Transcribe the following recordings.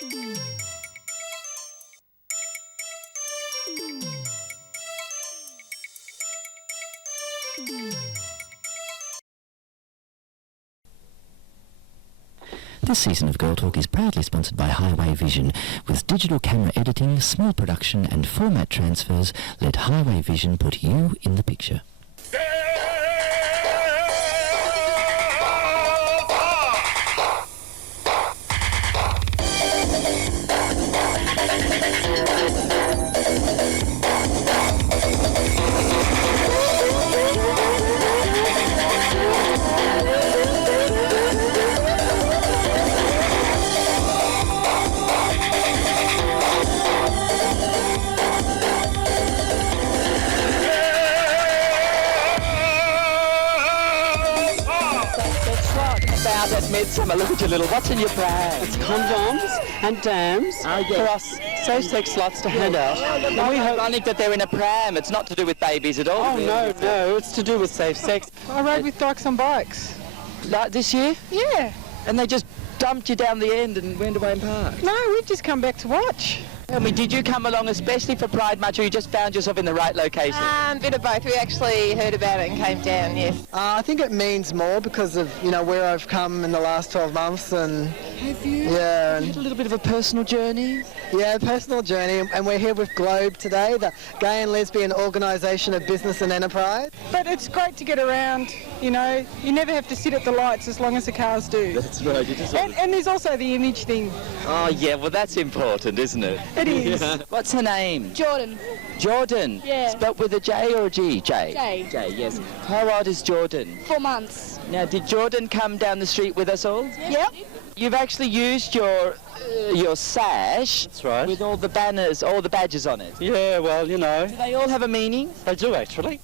This season of Girl Talk is proudly sponsored by Highway Vision. With digital camera editing, small production and format transfers, let Highway Vision put you in the picture. At Midsumma, look at your little, what's in your bag? It's condoms and dams for us safe-sex slots to hand out. And we hope ironic that they're in a pram. It's not to do with babies at all. Oh, no, it's to do with safe sex. I rode with Dykes on bikes. Like this year? Yeah. And they just dumped you down the end and went away and parked? No, we've just come back to watch. Tell me, did you come along especially for Pride March, or you just found yourself in the right location? Bit of both. We actually heard about it and came down, yes. I think it means more because of, where I've come in the last 12 months and... Have you? Yeah. And a little bit of a personal journey? Yeah, personal journey, and we're here with Globe today, the Gay and Lesbian Organisation of Business and Enterprise. But it's great to get around, you never have to sit at the lights as long as the cars do. That's right. You just and there's also the image thing. Oh, yeah, well, that's important, isn't it? It is. Yeah. What's her name? Jordan. Jordan? Yeah. Spelt with a J or a G? J. J, yes. How old is Jordan? 4 months. Now, did Jordan come down the street with us all? Yep. You've actually used your sash. That's right. With all the banners, all the badges on it. Yeah, well, Do they all have a meaning? they do actually.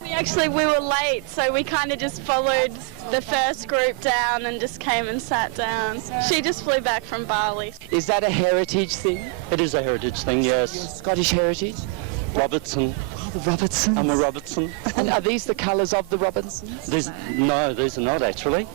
We were late, so we kind of just followed the first group down and just came and sat down. She just flew back from Bali. Is that a heritage thing? It is a heritage thing, yes. Scottish heritage? Robertson. Oh, the Robertsons. I'm a Robertson. And are these the colours of the Robertsons? No, these are not actually.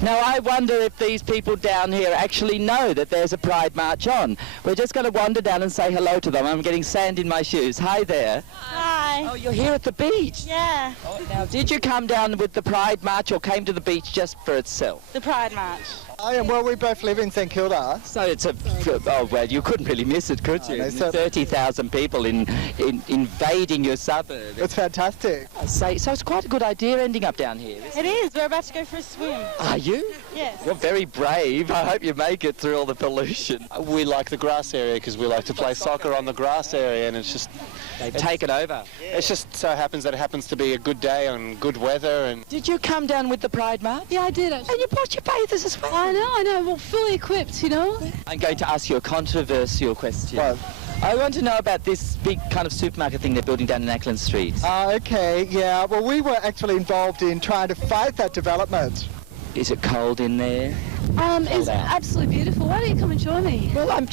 Now, I wonder if these people down here actually know that there's a Pride March on. We're just going to wander down and say hello to them. I'm getting sand in my shoes. Hi there. Hi. Oh, you're here at the beach? Yeah, Now, did you come down with the Pride March or came to the beach just for itself? the Pride March. Well, we both live in St Kilda. So it's oh, well, you couldn't really miss it, could you? No, so 30,000 people invading your suburb. It's fantastic. So it's quite a good idea ending up down here. It is. We're about to go for a swim. Are you? Yes. You're very brave. I hope you make it through all the pollution. We like the grass area because we like to play soccer on the grass area, and it's just... They've taken over. It just so happens that it happens to be a good day and good weather. And Did you come down with the Pride March? Yeah, I did actually. And you brought your bathers as well? I know. Well, fully equipped, I'm going to ask you a controversial question. What? I want to know about this big kind of supermarket thing they're building down in Ackland Street. Okay, yeah. Well, we were actually involved in trying to fight that development. Is it cold in there? It's absolutely beautiful. Why don't you come and join me? Well, I might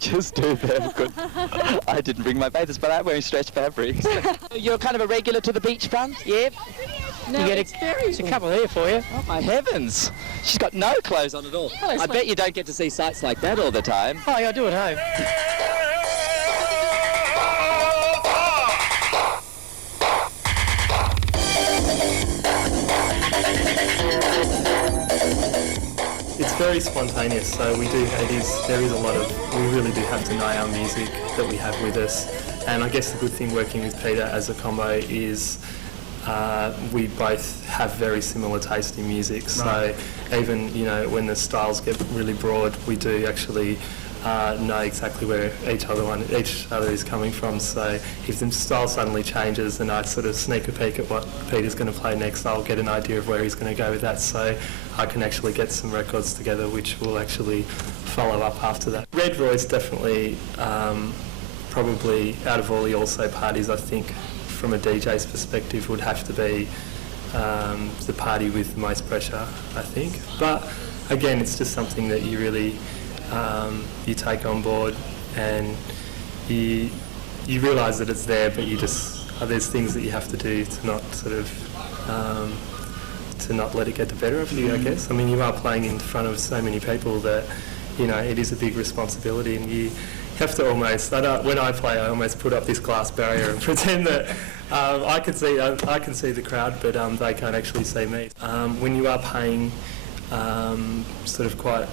just do that. Good. I didn't bring my bathers, but I'm wearing stretch fabrics. You're kind of a regular to the beachfront? Yep. No, you get There's a couple here for you. Oh, my heavens. She's got no clothes on at all. I bet you don't get to see sights like that all the time. Oh, yeah, I do at home. It's very spontaneous, so there is a lot of, we really do have to know our music that we have with us. And I guess the good thing working with Peter as a combo is we both have very similar taste in music. So even, when the styles get really broad, we do actually know exactly where each other is coming from. So if the style suddenly changes and I sort of sneak a peek at what Peter's going to play next, I'll get an idea of where he's going to go with that. So I can actually get some records together which will actually follow up after that. Red Roy's definitely probably out of all the Also parties, I think from a DJ's perspective would have to be the party with the most pressure, I think. But again, it's just something that you really you take on board, and you realise that it's there, but there's things that you have to do to not sort of to not let it get the better of you, I guess. I mean, you are playing in front of so many people that you know, it is a big responsibility, and you have to almost, when I play, I almost put up this glass barrier and pretend that I can see the crowd, but they can't actually see me. When you are paying sort of quite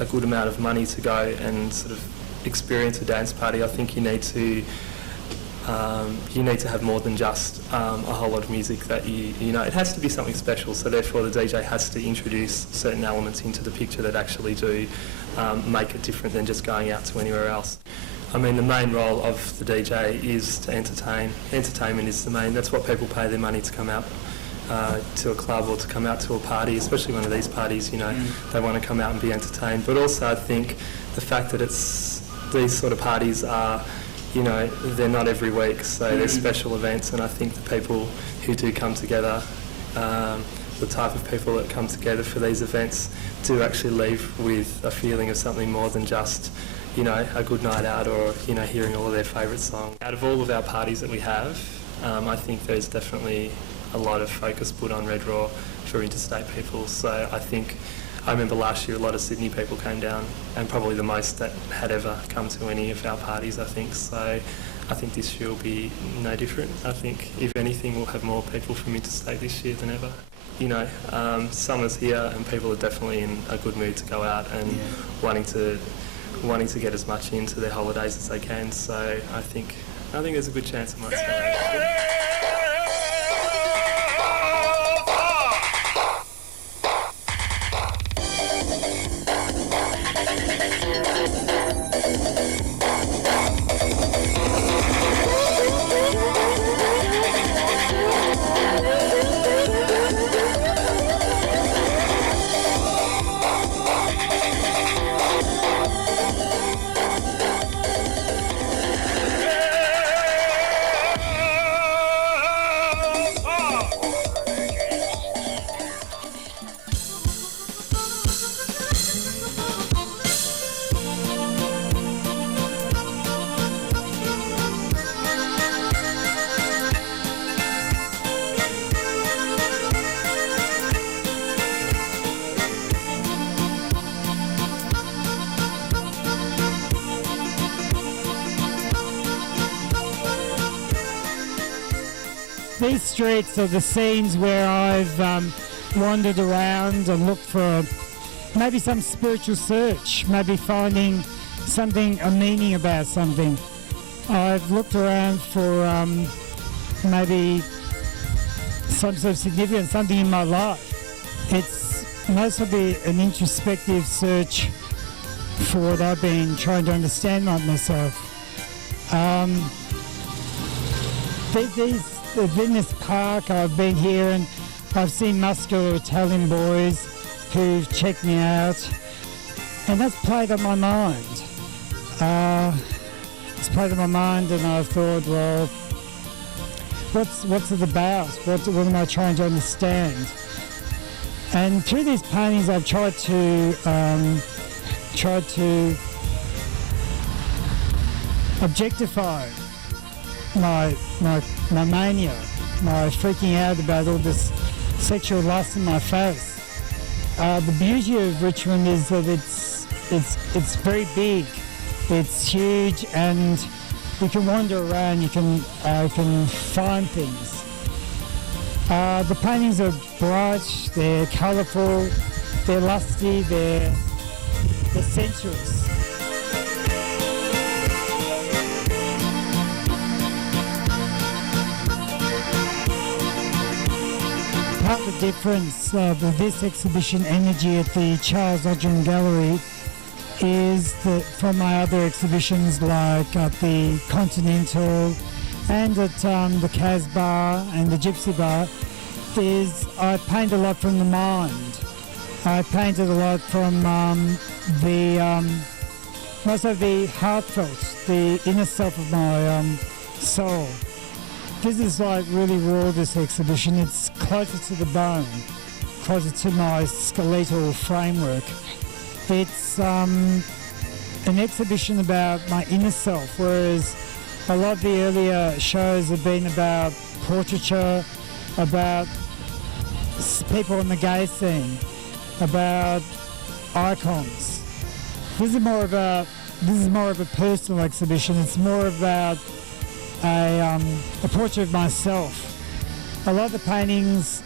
a good amount of money to go and sort of experience a dance party, I think you need to have more than just a whole lot of music that you know, it has to be something special, so therefore the DJ has to introduce certain elements into the picture that actually do make it different than just going out to anywhere else. I mean, the main role of the DJ is to entertain. Entertainment is the main, that's what people pay their money to come out to a club or to come out to a party, especially one of these parties, you know, they want to come out and be entertained. But also I think the fact that these sort of parties are, you know, they're not every week, so they're special events, and I think the people who do come together, the type of people that come together for these events do actually leave with a feeling of something more than just, you know, a good night out or, you know, hearing all of their favourite songs. Out of all of our parties that we have, I think there's definitely a lot of focus put on Red Raw for interstate people, so I remember last year a lot of Sydney people came down, and probably the most that had ever come to any of our parties, I think. So I think this year will be no different. I think, if anything, we'll have more people from interstate this year than ever. You know, summer's here and people are definitely in a good mood to go out and wanting to get as much into their holidays as they can. So I think there's a good chance it might start. These streets are the scenes where I've wandered around and looked for maybe some spiritual search, maybe finding something, a meaning about something. I've looked around for maybe some sort of significance, something in my life. It's mostly an introspective search for what I've been trying to understand about myself. In this park, I've been here and I've seen muscular Italian boys who've checked me out, and that's played on my mind. It's played on my mind, and I thought, well, what's it about? What am I trying to understand? And through these paintings, I've tried to objectify my mania, my freaking out about all this sexual lust in my face. The beauty of Richmond is that it's very big, it's huge, and you can wander around, you can find things. The paintings are bright, they're colourful, they're lusty, they're sensuous. Part of the difference with this exhibition, Energy, at the Charles Odgren Gallery, is that from my other exhibitions like at the Continental and at the Casbah and the Gypsy Bar, is I paint a lot from the mind. I painted a lot from most of the heartfelt, the inner self of my soul. This is like really raw, this exhibition. It's closer to the bone, closer to my skeletal framework. It's an exhibition about my inner self, whereas a lot of the earlier shows have been about portraiture, about people in the gay scene, about icons. This is more of a personal exhibition. It's more about a portrait of myself. A lot of the paintings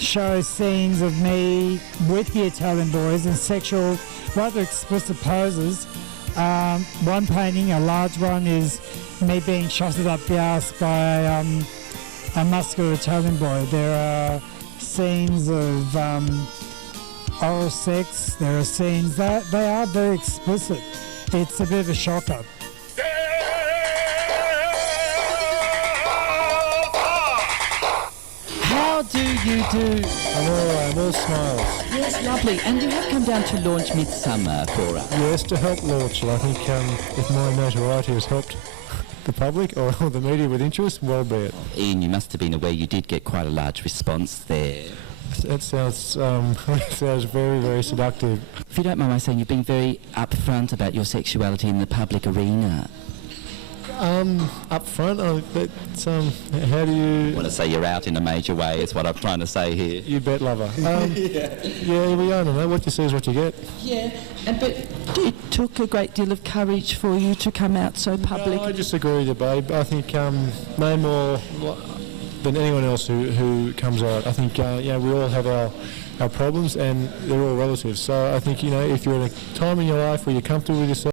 show scenes of me with the Italian boys in sexual, rather explicit poses. One painting, a large one, is me being shotted up the arse by a muscular Italian boy. There are scenes of oral sex. There are scenes that they are very explicit. It's a bit of a shocker. How do you do? I'm all smiles. Yes, lovely. And you have come down to launch Midsumma for us. Yes, to help launch it. I think if my notoriety has helped the public or the media with interest, well be it. Ian, you must have been aware you did get quite a large response there. That sounds very, very seductive. If you don't mind my saying, you've been very upfront about your sexuality in the public arena. Up front, how do you... I want to say you're out in a major way is what I'm trying to say here. You bet, lover. Yeah, we don't know. What you see is what you get. Yeah, but it took a great deal of courage for you to come out so public. No, I just agree with you, babe. I think no more than anyone else who comes out. I think we all have our problems and they're all relative. So I think, if you're in a time in your life where you're comfortable with yourself,